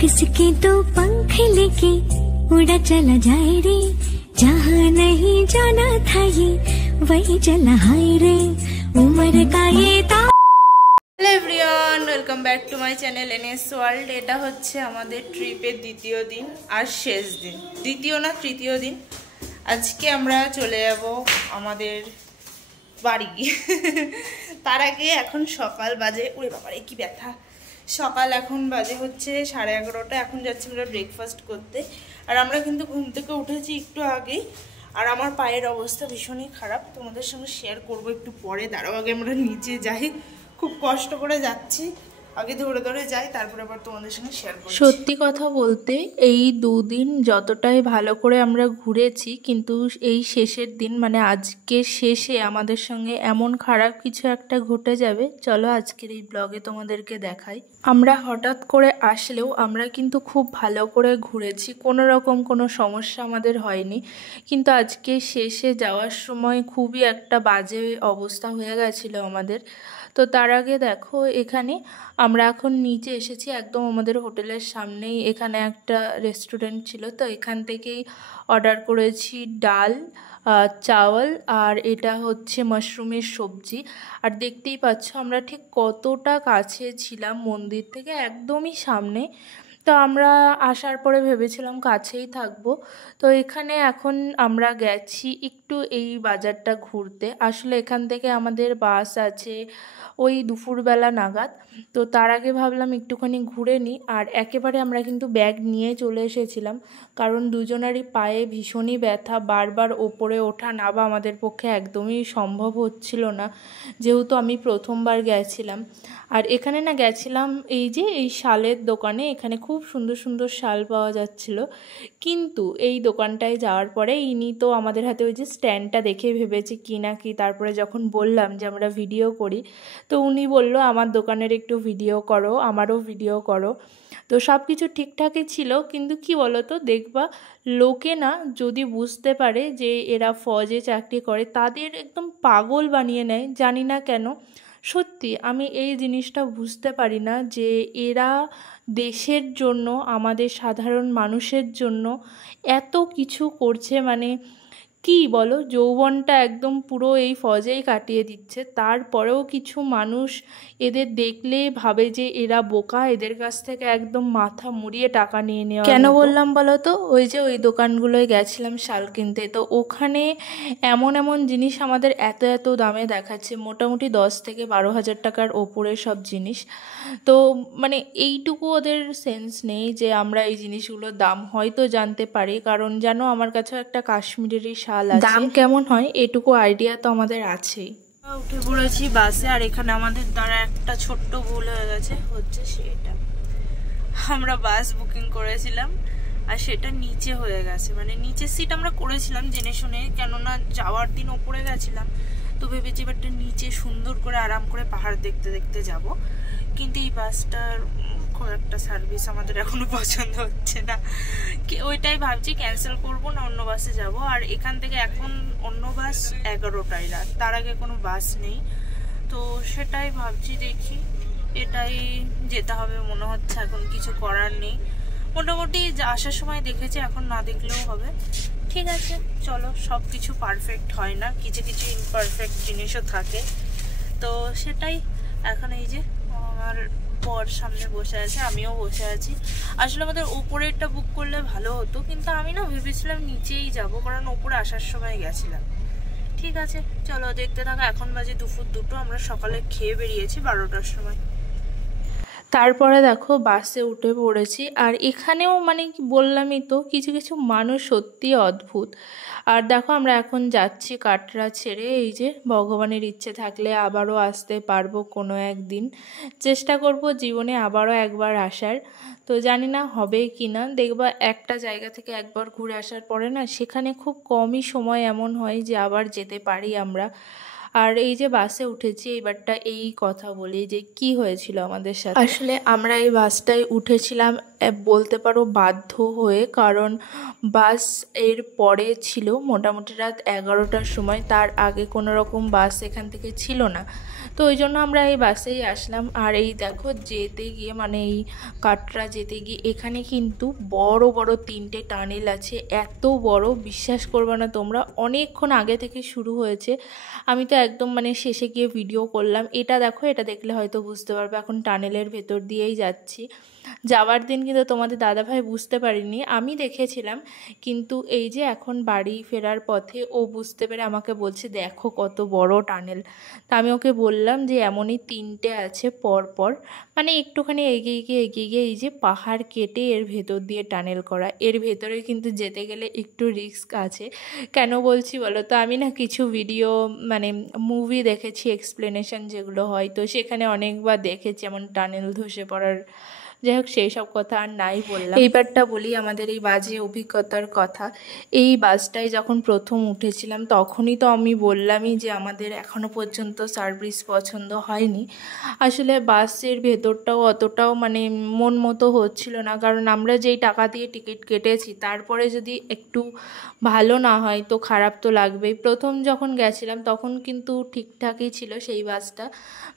किसके तो पंख लेके उड़ा चला जाए रे, जहाँ नहीं जाना था ये वही चला हाय रे, उम्र का ये ता। Hello everyone, welcome back to my channel NS world. এটা হচ্ছে আমাদের ট্রিপের দ্বিতীয় দিন আর শেষ দিন, দ্বিতীয় না তৃতীয় দিন। আজকে আমরা চলে যাব আমাদের বাড়ি। তার আগে এখন সকাল বাজে, ওরে বাবারে কি ব্যথা, সকাল এখন বাজে হচ্ছে 11:30। এখন যাচ্ছি আমরা ব্রেকফাস্ট করতে। আর আমরা কিন্তু ঘুম থেকে উঠেছি একটু আগেই, আর আমার পায়ের অবস্থা ভীষণই খারাপ, তোমাদের সঙ্গে শেয়ার করব একটু পরে। দাঁড়াও আগে আমরা নিচে যাই, খুব কষ্ট করে যাচ্ছি, আগে ধরে ধরে যাই, তারপরে আবার তোমাদের সঙ্গে শেয়ার করব। সত্যি কথা বলতে এই দুদিন যতটাই ভালো করে আমরা ঘুরেছি, কিন্তু এই শেষের দিন মানে আজকের শেষে আমাদের সঙ্গে এমন খারাপ কিছু একটা ঘটে যাবে। চলো আজকের এই ব্লগে তোমাদেরকে দেখাই। আমরা হঠাৎ করে আসলেও আমরা কিন্তু খুব ভালো করে ঘুরেছি, কোনো রকম কোনো সমস্যা আমাদের হয়নি। কিন্তু আজকে শেষে যাওয়ার সময় খুবই একটা বাজে অবস্থা হয়ে গেছিলো আমাদের। তো তার আগে দেখো, এখানে আমরা এখন নিচে এসেছি, একদম আমাদের হোটেলের সামনেই এখানে একটা রেস্টুরেন্ট ছিল, তো এখান থেকেই অর্ডার করেছি ডাল, চাওয়াল, আর এটা হচ্ছে মাশরুমের সবজি। আর দেখতেই পাচ্ছ আমরা ঠিক কতটা কাছে ছিলাম মন্দির থেকে, একদমই সামনে। তো আমরা আসার পরে ভেবেছিলাম কাছেই থাকবো। তো এখানে এখন আমরা গেছি একটু এই বাজারটা ঘুরতে। আসলে এখান থেকে আমাদের বাস আছে ওই দুপুরবেলা নাগাদ, তো তার আগে ভাবলাম একটুখানি ঘুরে নিই। আর একেবারে আমরা কিন্তু ব্যাগ নিয়ে চলে এসেছিলাম, কারণ দুজনারই পায়ে ভীষণই ব্যথা, বারবার ওপরে ওঠা নামা আমাদের পক্ষে একদমই সম্ভব হচ্ছিল না, যেহেতু আমি প্রথমবার গেছিলাম। আর এখানে না গেছিলাম এই যে এই শালের দোকানে, এখানে খুব সুন্দর সুন্দর শাল পাওয়া যাচ্ছিল। কিন্তু এই দোকানটায় যাওয়ার পরে ইনি তো আমাদের হাতে ওই যে স্ট্যান্ডটা দেখে ভেবেছে কি না কি, তারপরে যখন বললাম যে আমরা ভিডিও করি, তো উনি বলল আমার দোকানের একটু ভিডিও করো, আমারও ভিডিও করো। তো সব কিছু ঠিকঠাকই ছিল, কিন্তু কি বলো তো, দেখবা লোকে না যদি বুঝতে পারে যে এরা ফৌজে চাকরি করে, তাদের একদম পাগল বানিয়ে নেয়, জানি না কেন। সত্যি আমি এই জিনিসটা বুঝতে পারি না যে এরা দেশের জন্য, আমাদের সাধারণ মানুষের জন্য এত কিছু করছে। মানে কি বলো, যৌবনটা একদম পুরো এই ফৌজেই কাটিয়ে দিচ্ছে। তারপরেও কিছু মানুষ এদের দেখলে ভাবে যে এরা বোকা, এদের কাছ থেকে একদম মাথা মুড়িয়ে টাকা নিয়ে নেওয়া। কেন বললাম বলো তো, ওই যে ওই দোকানগুলোয় গেছিলাম শাল কিনতে, তো ওখানে এমন এমন জিনিস আমাদের এত এত দামে দেখাচ্ছে, মোটামুটি 10 থেকে 12,000 টাকার ওপরে সব জিনিস। তো মানে এইটুকু ওদের সেন্স নেই যে আমরা এই জিনিসগুলোর দাম হয়তো জানতে পারি, কারণ জানো আমার কাছেও একটা কাশ্মীরেরই শাল আছে, দাম কেমন হয় এটুকু আইডিয়া তো আমাদের আছেই। উঠে পড়েছি বাসে, আর এখানে আমাদের দ্বারা একটা ছোট্ট ভুল হয়ে গেছে, হচ্ছে সেটা আমরা বাস বুকিং করেছিলাম আর সেটা নিচে হয়ে গেছে। মানে নিচের সিট আমরা করেছিলাম জেনে শুনে, কেননা যাওয়ার দিন ওপরে গেছিলাম, তো ভেবেছি এবারটা নিচে সুন্দর করে আরাম করে পাহাড় দেখতে দেখতে যাব। কিন্তু এই বাসটার খুব একটা সার্ভিস আমাদের এখনো পছন্দ হচ্ছে না, ওইটাই ভাবছি ক্যান্সেল করব না অন্য বাসে যাব। আর এখান থেকে এখন অন্য বাস 11টায় রাত, তার আগে কোনো বাস নেই, তো সেটাই ভাবছি, দেখি এটাই যেতে হবে মনে হচ্ছে, এখন কিছু করার নেই। মোটামুটি আসার সময় দেখেছি, এখন না দেখলেও হবে। ঠিক আছে চলো, সব কিছু পারফেক্ট হয় না, কিছু কিছু ইমপারফেক্ট জিনিসও থাকে, তো সেটাই। এখন এই যে আমার বর সামনে বসে আছে, আমিও বসে আছি। আসলে আমাদের ওপরেরটা বুক করলে ভালো হতো, কিন্তু আমি না ভেবেছিলাম নিচেই যাব, কারণ ওপরে আসার সময় গেছিলাম। ঠিক আছে চলো দেখতে থাকো। এখন বাজে দুপুর 2টো, আমরা সকালে খেয়ে বেরিয়েছি 12টার সময়। তারপরে দেখো বাসে উঠে পড়েছি, আর এখানেও মানে কি বললামই তো, কিছু কিছু মানুষ সত্যি অদ্ভুত। আর দেখো আমরা এখন যাচ্ছি কাটরা ছেড়ে, এই যে ভগবানের ইচ্ছে থাকলে আবারও আসতে পারবো কোনো একদিন, চেষ্টা করব জীবনে আবারও একবার আসার। তো জানি না হবে কি না, দেখবা একটা জায়গা থেকে একবার ঘুরে আসার পরে না সেখানে খুব কমই সময় এমন হয় যে আবার যেতে পারি আমরা। আর এই যে বাসে উঠেছি, এবারটা এই কথা বলি যে কি হয়েছিল আমাদের সাথে। আসলে আমরা এই বাসটায় উঠেছিলাম বলতে পারো বাধ্য হয়ে, কারণ বাস এর পরে ছিল মোটামুটি রাত 11টার সময়, তার আগে কোনো রকম বাস এখান থেকে ছিল না। তো ওই জন্য আমরা এই বাসেই আসলাম। আর এই দেখো যেতে গিয়ে মানে এই কাটরা যেতে গিয়ে এখানে কিন্তু বড় বড় 3টে টানেল আছে, এত বড় বিশ্বাস করবে না তোমরা, অনেকক্ষণ আগে থেকে শুরু হয়েছে। আমি তো একদম মানে শেষে গিয়ে ভিডিও করলাম। এটা দেখো, এটা দেখলে হয়তো বুঝতে পারবে, এখন টানেলের ভেতর দিয়েই যাচ্ছি। যাওয়ার দিন কিন্তু তোমাদের দাদাভাই বুঝতে পারিনি, আমি দেখেছিলাম, কিন্তু এই যে এখন বাড়ি ফেরার পথে ও বুঝতে পেরে আমাকে বলছে দেখো কত বড় টানেল। তা আমি ওকে বললাম যে এমনই 3টে আছে পর পর, মানে একটুখানি এগিয়ে গিয়ে এই যে পাহাড় কেটে এর ভেতর দিয়ে টানেল করা। এর ভেতরে কিন্তু যেতে গেলে একটু রিস্ক আছে। কেন বলছি বলো তো, আমি না কিছু ভিডিও মানে মুভি দেখেছি, এক্সপ্লেনেশন যেগুলো হয়, তো সেখানে অনেকবার দেখেছি এমন টানেল ধসে পড়ার। যাই হোক, সেই সব কথা আর নাই বললাম। এইবারটা বলি আমাদের এই বাজে অভিজ্ঞতার কথা। এই বাসটায় যখন প্রথম উঠেছিলাম তখনই তো আমি বললামই যে আমাদের এখনও পর্যন্ত সার্ভিস পছন্দ হয়নি। আসলে বাসের ভেতরটাও অতটাও মানে মন মতো হচ্ছিল না, কারণ আমরা যেই টাকা দিয়ে টিকিট কেটেছি তারপরে যদি একটু ভালো না হয় তো খারাপ তো লাগবেই। প্রথম যখন গেছিলাম তখন কিন্তু ঠিকঠাকই ছিল সেই বাসটা,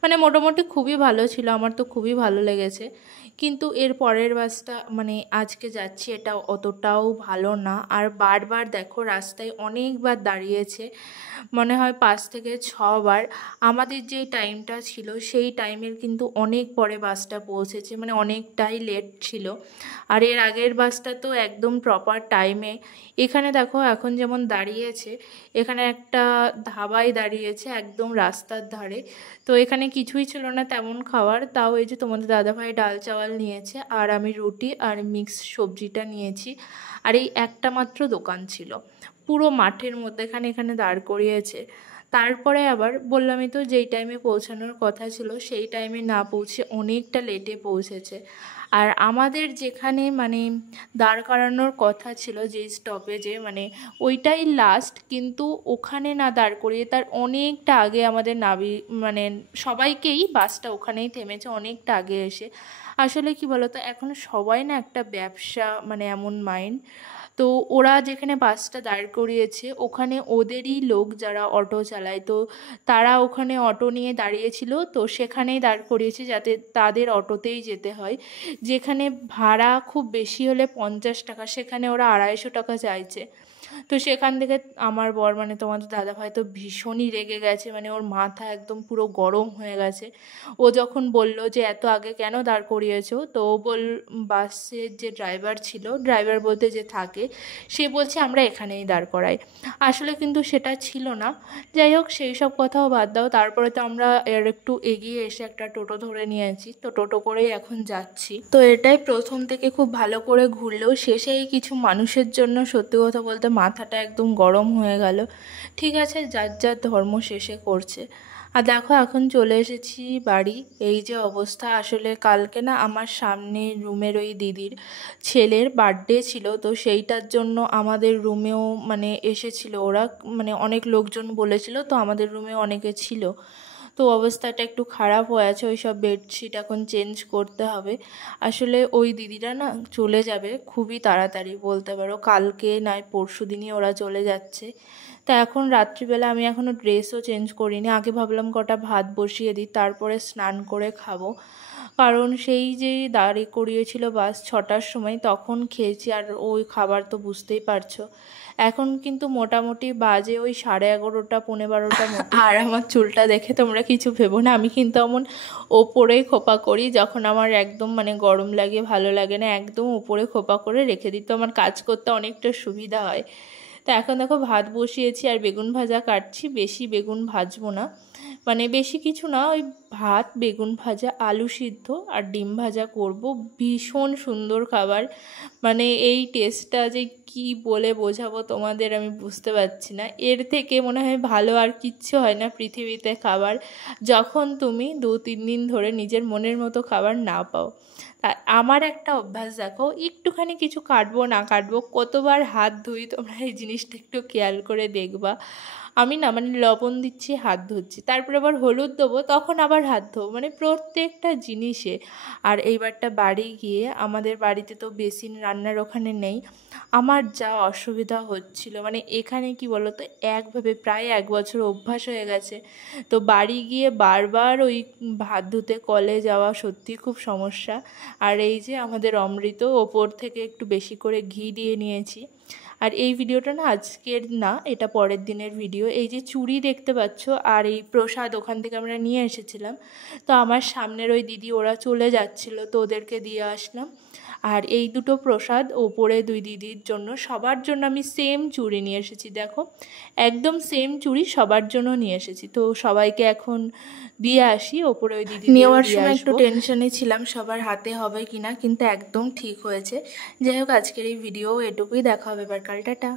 মানে মোটামুটি খুবই ভালো ছিল, আমার তো খুবই ভালো লেগেছে। কিন্তু এর পরের বাসটা মানে আজকে যাচ্ছি এটা অতটাও ভালো না। আর বারবার দেখো রাস্তায় অনেকবার দাঁড়িয়েছে, মনে হয় 5 থেকে 6 বার। আমাদের যে টাইমটা ছিল সেই টাইমের কিন্তু অনেক পরে বাসটা পৌঁছেছে, মানে অনেকটাই লেট ছিল। আর এর আগের বাসটা তো একদম প্রপার টাইমে। এখানে দেখো এখন যেমন দাঁড়িয়েছে, এখানে একটা ধাবায় দাঁড়িয়েছে একদম রাস্তার ধারে। তো এখানে কিছুই ছিল না তেমন খাবার, তাও এই যে তোমাদের দাদাভাই ডাল চাওয়াল নিয়েছে আর আমি রুটি আর মিক্স সবজিটা নিয়েছি। আর এই একটা মাত্র দোকান ছিল পুরো মাঠের মধ্যে, এখানে দাঁড় করিয়েছে। তারপরে আবার বললামই তো যেই টাইমে পৌঁছানোর কথা ছিল সেই টাইমে না পৌঁছে অনেকটা লেটে পৌঁছেছে। আর আমাদের যেখানে মানে দাঁড় করানোর কথা ছিল যে স্টপেজে, মানে ওইটাই লাস্ট, কিন্তু ওখানে না দাঁড় করিয়ে তার অনেকটা আগে আমাদের মানে সবাইকেই বাসটা ওখানেই থেমেছে অনেকটা আগে এসে। আসলে কি বলতো, এখন সবাই না একটা ব্যবসা মানে এমন মাইন্ড, তো ওরা যেখানে বাসটা দাঁড় করিয়েছে ওখানে ওদেরই লোক যারা অটো চালায়, তো তারা ওখানে অটো নিয়ে দাঁড়িয়েছিল, তো সেখানেই দাঁড় করিয়েছে যাতে তাদের অটোতেই যেতে হয়। যেখানে ভাড়া খুব বেশি হলে 50 টাকা, সেখানে ওরা 250 টাকা চাইছে। তো সেখান থেকে আমার বর মানে তোমাদের দাদাভাই তো ভীষণই রেগে গেছে, মানে ওর মাথা একদম পুরো গরম হয়ে গেছে। ও যখন বলল যে এত আগে কেন দাঁড় করিয়েছো, তো ও বাসের যে ড্রাইভার ছিল, ড্রাইভার বলতে যে থাকে, সে বলছে আমরা এখানেই দাঁড় করাই। আসলে কিন্তু সেটা ছিল না। যাই হোক, সেই সব কথাও বাদ দাও। তারপরে তো আমরা এর একটু এগিয়ে এসে একটা টোটো ধরে নিয়েছি, তো টোটো করেই এখন যাচ্ছি। তো এটাই প্রথম থেকে খুব ভালো করে ঘুরলেও শেষেই কিছু মানুষের জন্য সত্যি কথা বলতে মাথাটা একদম গরম হয়ে গেল। ঠিক আছে, যার যার ধর্ম শেষে করছে। আর দেখো এখন চলে এসেছি বাড়ি, এই যে অবস্থা। আসলে কালকে না আমার সামনে রুমের ওই দিদির ছেলের বার্থডে ছিল, তো সেইটার জন্য আমাদের রুমেও মানে এসেছিল ওরা, মানে অনেক লোকজন বলেছিল, তো আমাদের রুমেও অনেকে ছিল। তো অবস্থাটা একটু খারাপ হয়ে আছে, ওই সব বেডশিট এখন চেঞ্জ করতে হবে। আসলে ওই দিদিরা না চলে যাবে খুবই তাড়াতাড়ি, বলতে পারো কালকে নয় পরশু দিনই ওরা চলে যাচ্ছে। তা এখন রাত্রিবেলা আমি এখনও ড্রেসও চেঞ্জ করিনি, আগে ভাবলাম কটা ভাত বসিয়ে দিই তারপরে স্নান করে খাবো, কারণ সেই যে দাঁড়ি করিয়েছিল বাস 6টার সময় তখন খেয়েছি, আর ওই খাবার তো বুঝতেই পারছো। এখন কিন্তু মোটামুটি বাজে ওই 11:30 পৌনে 12টার মতো। আর আমার চুলটা দেখে তোমরা কিছু ভেবো না, আমি কিন্তু এমন ওপরেই খোপা করি, যখন আমার একদম মানে গরম লাগে ভালো লাগে না, একদম উপরে খোপা করে রেখে দিই, তো আমার কাজ করতে অনেকটা সুবিধা হয়। তো এখন দেখো ভাত বসিয়েছি আর বেগুন ভাজা কাটছি, বেশি বেগুন ভাজবো না, মানে বেশি কিছু না, ওই ভাত বেগুন ভাজা আলু সিদ্ধ আর ডিম ভাজা করব। ভীষণ সুন্দর খাবার, মানে এই টেস্টটা যে কি বলে বোঝাবো তোমাদের আমি বুঝতে পারছি না। এর থেকে মনে হয় ভালো আর কিচ্ছু হয় না পৃথিবীতে খাবার, যখন তুমি 2-3 দিন ধরে নিজের মনের মতো খাবার না পাও। আর আমার একটা অভ্যাস দেখো, একটুখানি কিছু কাটবো না কাটবো কতবার হাত ধুই, তোমরা এই জিনিসটা একটু খেয়াল করে দেখবা। আমি না মানে লবণ দিচ্ছি হাত ধুচ্ছি, তারপরে আবার হলুদ দেবো, তখন আবার সবার হাত ধোবো, মানে প্রত্যেকটা জিনিসে। আর এইবারটা বাড়ি গিয়ে, আমাদের বাড়িতে তো বেসিন রান্নার ওখানে নেই, আমার যা অসুবিধা হচ্ছিল, মানে এখানে কি বলো তো, একভাবে প্রায় 1 বছর অভ্যাস হয়ে গেছে, তো বাড়ি গিয়ে বারবার ওই হাত ধুতে কলে যাওয়া সত্যি খুব সমস্যা। আর এই যে আমাদের অমৃত, ওপর থেকে একটু বেশি করে ঘি দিয়ে নিয়েছি। আর এই ভিডিওটা না আজকের না, এটা পরের দিনের ভিডিও। এই যে চুড়ি দেখতে পাচ্ছ, আর এই প্রসাদ ওখান থেকে আমরা নিয়ে এসেছিলাম, তো আমার সামনের ওই দিদি ওরা চলে যাচ্ছিল, তো ওদেরকে দিয়ে আসলাম। আর এই দুটো প্রসাদ ওপরে 2 দিদির জন্য, সবার জন্য আমি সেম চুড়ি নিয়ে এসেছি, দেখো একদম সেম চুড়ি সবার জন্য নিয়ে এসেছি। তো সবাইকে এখন দিয়ে আসি, ওপরে ওই দিদি নেওয়ার সময় একটু টেনশনে ছিলাম সবার হাতে হবে কিনা, কিন্তু একদম ঠিক হয়েছে। যাই হোক, আজকের এই ভিডিও এটুকুই, দেখা হবে এবার কাল, টাটা।